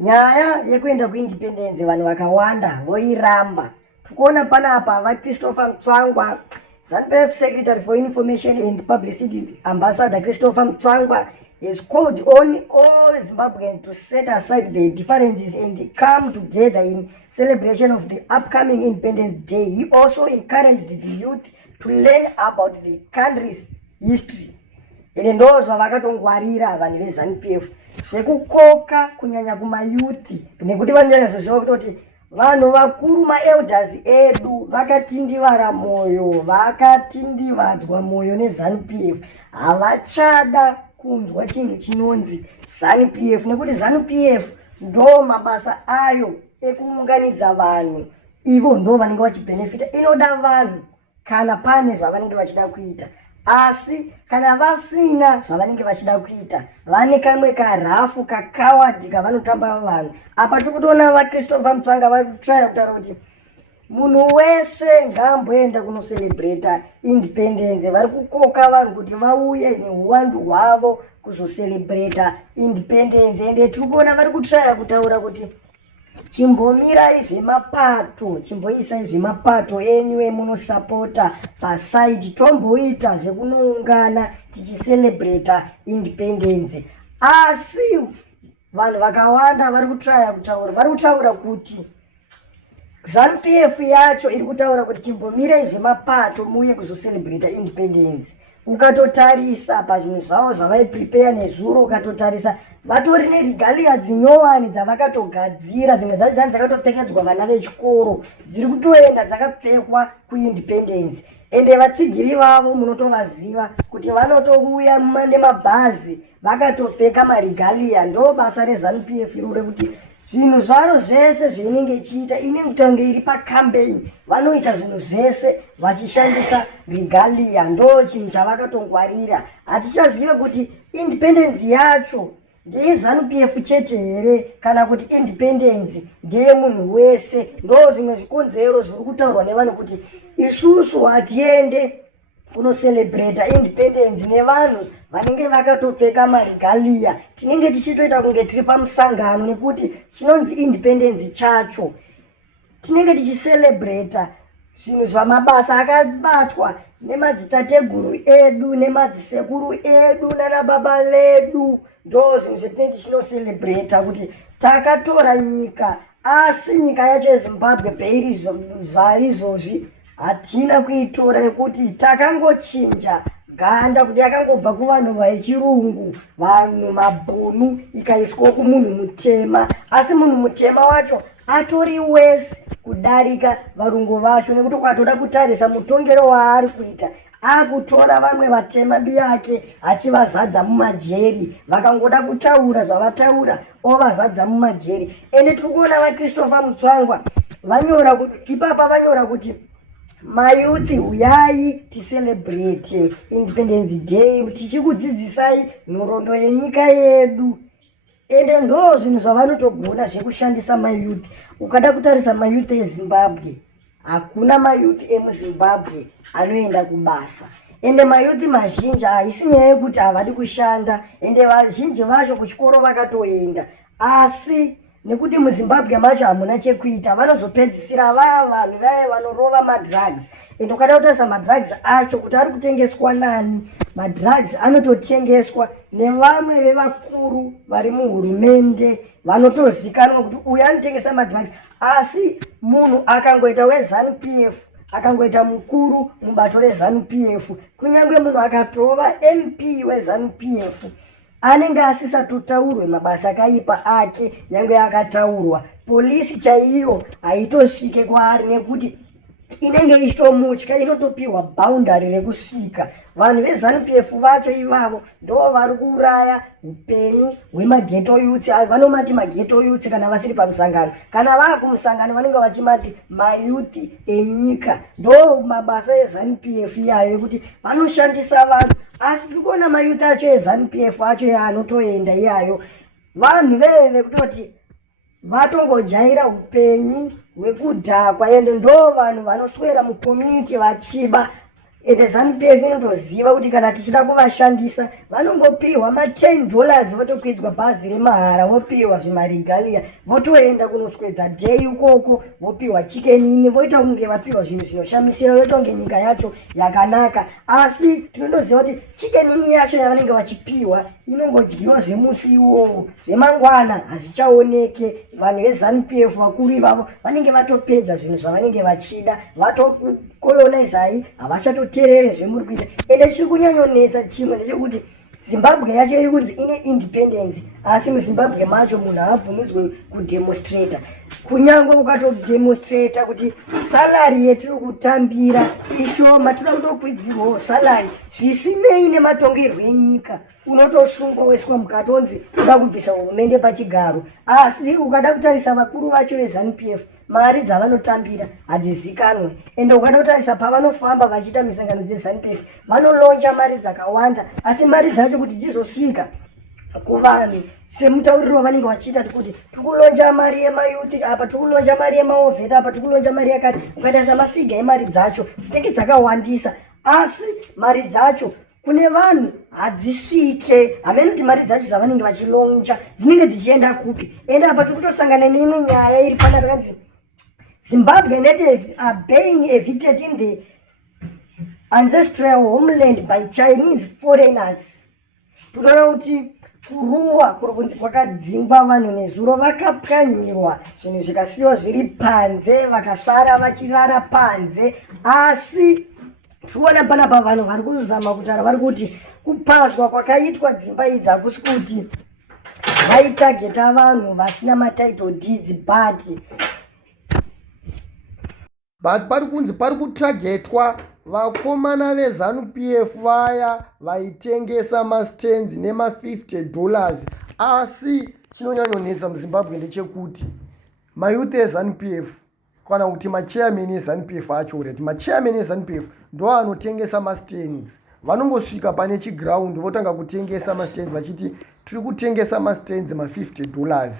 nyaya yekuenda kuindependence vanhu vakawanda voiramba. Tikuona panapa vaChristopher Mutsvangwa, ZANU-PF Secretary for Information and Publicity Ambassador Christopher Mutsvangwa has called on all Zimbabweans to set aside their differences and come together in celebration of the upcoming Independence Day. He also encouraged the youth to learn about the country's history. Ende ndo zvavakatongwarira vanhu veZANU-PF zvekukoka kunyanya kumayuthi nekuti vanyanyazoziva kutoti vanhu vakuru maelders edu vakatindivara mwoyo, vakatindivadzwa mwoyo neZANU-PF, havachada kunzwa chinhu chinonzi ZANU-PF nekuti ZANU-PF ndo mabasa ayo ekuunganidza vanhu, ivo ndo vanenge vachibhenefita. Inoda vanhu kana pane zvavanenge vachida kuita, asi kana vasina zvavanenge vachida kuita vane kamwe karafu kakawadi kavanotamba vanhu. Apa tiri kutoona vaChristopher Mutsvangwa vari kutraya kutaura kuti munhu wese ngaamboenda kunoserebreta independence. Vari kukoka vanhu kuti vauye neuwandu hwavo kuzoserebreta independence. Ende tiri kuona vari kutraya kutaura kuti chimbomirai zvemapato, chimboisai zvemapato enyu emunosapota pasaidi, tomboita zvekunoungana tichiserebreta independence. Asi vanhu vakawanda vari kutraya kutaura, vari kutaura kuti ZANU-PF yacho iri kutaura kuti chimbomirai zvemapato muuye kuzoserebreta independence. Ukatotarisa pazvinhu zvavo zvavaiprepare nezuro, ukatotarisa vatori neregalia dzinyowani dzavakatogadzira, dzimwe dzacho dzani dzakatopfekedzwa vana vechikoro, dziri kutoenda dzakapfekwa kuindependence. Ende vatsigiri vavo munotovaziva kuti vanotouya nemabhazi vakatopfeka maregalia. Ndo basa reZANU-PF irore kuti zvinhu zvaro zvese zvainenge ichiita inenge kutange iri pacampaign, vanoita zvinhu zvese vachishandisa regalia. Ndo chinhu chavakatongwarira. Hatichaziva kuti independence yacho ndeye ZANU-PF chete here kana kuti independence ndeye munhu wese. Ndo zvimwe zvikonzero zviri kutaurwa nevanhu kuti isusu hatiende kunoserebreta independence nevanhu vanenge vakatopfeka maregalia. Tinenge tichitoita kunge tiri pamusangano nekuti chinonzi independence chacho tinenge tichiserebreta zvinhu zvamabasa akabatwa nemadzitateguru edu nemadzisekuru edu nanababa vedu. Ndo zvinhu zvetinenge tichinoserebreta kuti takatora nyika, asi nyika yacho yeZimbabwe peiri zvaizvozvi hatina kuitora nekuti takangochinja ganda kuti yakangobva kuvanhu vechirungu, vanhu mabhunu, ikaiswa kumunhu mutema. Asi munhu mutema wacho atori wese kudarika varungu vacho, nekuti ukatoda kutarisa mutongero waari kuita akutora vamwe vatema biyake achivazadza mumajeri, vakangoda kutaura zvavataura ovazadza mumajeri. Ende tiri kuona vaChristopher Mutsvangwa vanyora kuti ipapa vanyora kuti mayuthi uyai tiserebrete independence day, tichikudzidzisai nhoroondo yenyika yedu. Ende ndo zvinhu zvavanotogona zvekushandisa mayuthi. Ukada kutarisa mayuthi eZimbabwe, hakuna mayuthi emuZimbabwe anoenda kubasa. Ende mayuthi mazhinji haisi nyaya yekuti havadi kushanda, ende vazhinji vacho kuchikoro vakatoenda, asi nekuti muZimbabwe macho hamuna chekuita, vanozopedzisira vaya vanhu vaya vanorova madrugs. Ende ukada kutarisa madrugs acho kuti ari kutengeswa nani, madrugs anototengeswa nevamwe vevakuru vari muhurumende vanotozikanwa kuti uyu anotengesa madrugs. Asi munhu akangoita weZANU-PF, akangoita mukuru mubato reZANU-PF, kunyange munhu akatova MP weZANU-PF, anenge asisatotaurwe mabasa akaipa ake. Nyange akataurwa, polisi chaiyo haitosvike kwaari nekuti inenge ichitomutya, inotopiwa boundary rekusvika. Vanhu veZANU-PF vacho ivavo ndo vari kuuraya upenyu hwemageto youth. Vanomati mageto youth kana vasiri pamusangano, kana vaa kumusangano vanenge vachimati mayuthi enyika. Ndo mabasa eZANU-PF iyayo ekuti vanoshandisa vanhu. Asi tiri kuona mayuthi acho eZANU-PF acho yaanotoenda iyayo vanhu veve kutoti vatongojaira upenyu hwekudhakwa. Ende ndo vanhu vanoswera mucommunity vachiba ende ZANU-PF inotoziva kuti kana tichida kuvashandisa vanongopiwa $10 votokwidzwa bhazi remahara, vopiwa zvimarigalia, votoenda kunoswedza dhei ukoko, vopiwa chikenini, voita kunge vapiwa zvinhu zvinoshamisira, voita kunge nyika yacho yakanaka. Asi tinotoziva kuti chikenini yacho yavanenge vachipiwa inongodyiwa zvemusi iwowo, zvemangwana hazvichaoneke. Vanhu veZANU-PF vakuru ivavo vanenge vatopedza zvinhu zvavanenge vachida, vatokolonizai, havachatoteerere zvemuri kuita. Ende chiri kunyanyonetsa chimwe ndechekuti Zimbabwe yacho iri kunzi ine independence, asi muZimbabwe macho munhu haabvumidzwe kudemonstrata. Kunyangwe ukatodemonstrata kuti salari yetiri kutambira ishoma, toda kutokwidzirwawo salari zvisinei nematongerwo enyika, unotosungwa woiswa mukatonzi uda kubvisa hurumende pachigaro. Asi ukada kutarisa vakuru vacho veZANU-PF, mari dzavanotambira hadzizikanwe. Ende ukada kutarisa pavanofamba vachiita misangano dzeZANU-PF, vanolonja mari dzakawanda, asi mari dzacho kuti dzizosvika kuvanhu semutauriro wavanenge vachiita kuti tikulonja mari yemayuthi apa, tikulonja mari yemaovheta apa, tikulonja mari yakati. Ukatarisa mafiga emari dzacho dzinenge dzakawandisa, asi mari dzacho kune vanhu hadzisvike. Hamene kuti mari dzacho dzavanenge vachilonja dzinenge dzichienda kupi. Ende apa tiri kutosangana neimwe nyaya iri panapa kanzi Zimbabwe natives are being evicted in the ancestral homeland by Chinese foreigners. Tunaona kuti kuruwa kuri kwakadzingwa vanhu nezuro, vakapwanyirwa, zvinhu zvikasiyiwa zviri panze, vakasara vachirara panze. Asi tinoona panapa vanhu vari kuzama kutaura, vari kuti kupazwa kwakaitwa dzimba idzi hakusi kuti vaitageta vanhu vasina matitle deeds, but pari kunzi pari kutargetwa vakomana veZANU-PF vaya vaitengesa mastands nema$50. Asi chinonyanyonetsa muZimbabwe ndechekuti mayuth eZANU-PF kana kuti machairman eZANU-PF acho ureti machairman eZANU-PF ndo anotengesa mastands. Vanongosvika pane chiground votanga kutengesa mastands vachiti tiri kutengesa mastands $50,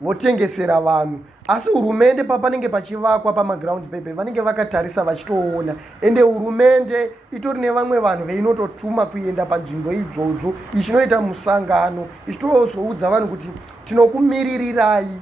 votengesera vanhu. Asi hurumende papanenge pachivakwa pamaground pepe vanenge vakatarisa vachitoona, ende hurumende itori nevamwe vanhu veinototuma kuenda panzvimbo idzodzo ichinoita musangano ichitozoudza vanhu kuti tinokumiririrai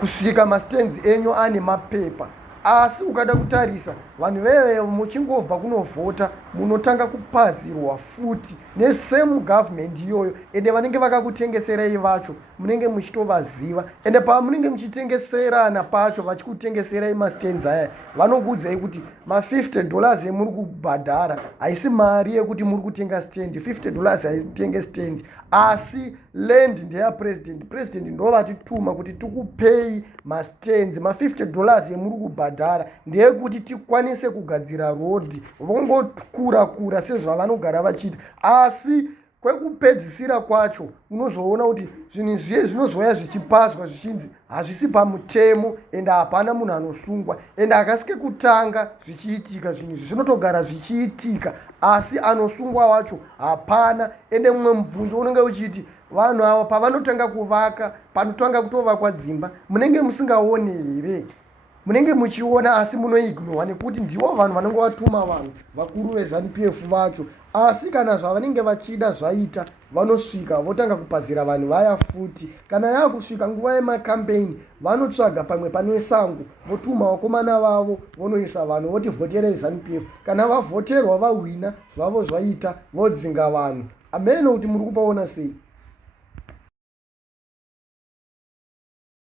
kusvika mastands enyu ane mapepa. Asi ukada kutarisa vanhu veve muchingobva kunovhota munotanga kupazirwa futi nesame government iyoyo, ende vanenge vakakutengeserai vacho munenge muchitovaziva. Ende pamunenge muchitengeserana pacho vachikutengeserai mastands aya vanokuudzai kuti $50 emuri kubhadhara haisi mari yekuti muri kutenga stand. $50 haitenge stand, asi land ndeyapresident. President ndo vatituma kuti tikupei mastands. $50 emuri kubhadhara ndeyekuti tikwanise kugadzira road, vongokura kura sezvavanogara vachiita. Asi kwekupedzisira kwacho unozoona kuti zvinhu zviye zvinozoya zvichipazwa zvichinzi hazvisi pamutemo, ende hapana munhu anosungwa. Ende akasike kutanga zvichiitika zvinhu izvi zvinotogara zvichiitika, asi anosungwa wacho hapana. Ende mumwe mubvunzo unenge uchiti vanhu ava pavanotanga kuvaka, panotanga kutovakwa dzimba, munenge musingaoni here? Munenge muchiona asi munoignowa nekuti ndivo vanhu vanenge vatuma vanhu vakuru veZANU-PF vacho. Asi kana zvavanenge vachida zvaita vanosvika votanga kupazira vanhu vaya futi. Kana yakusvika nguva yemakampeini vanotsvaga pamwe panosango votuma vakomana vavo vonoisa vanhu voti vhoterei ZANU-PF. Kana vavhoterwa vahwina zvavo zvaita vodzinga vanhu. Ameno kuti muri kupaona sei?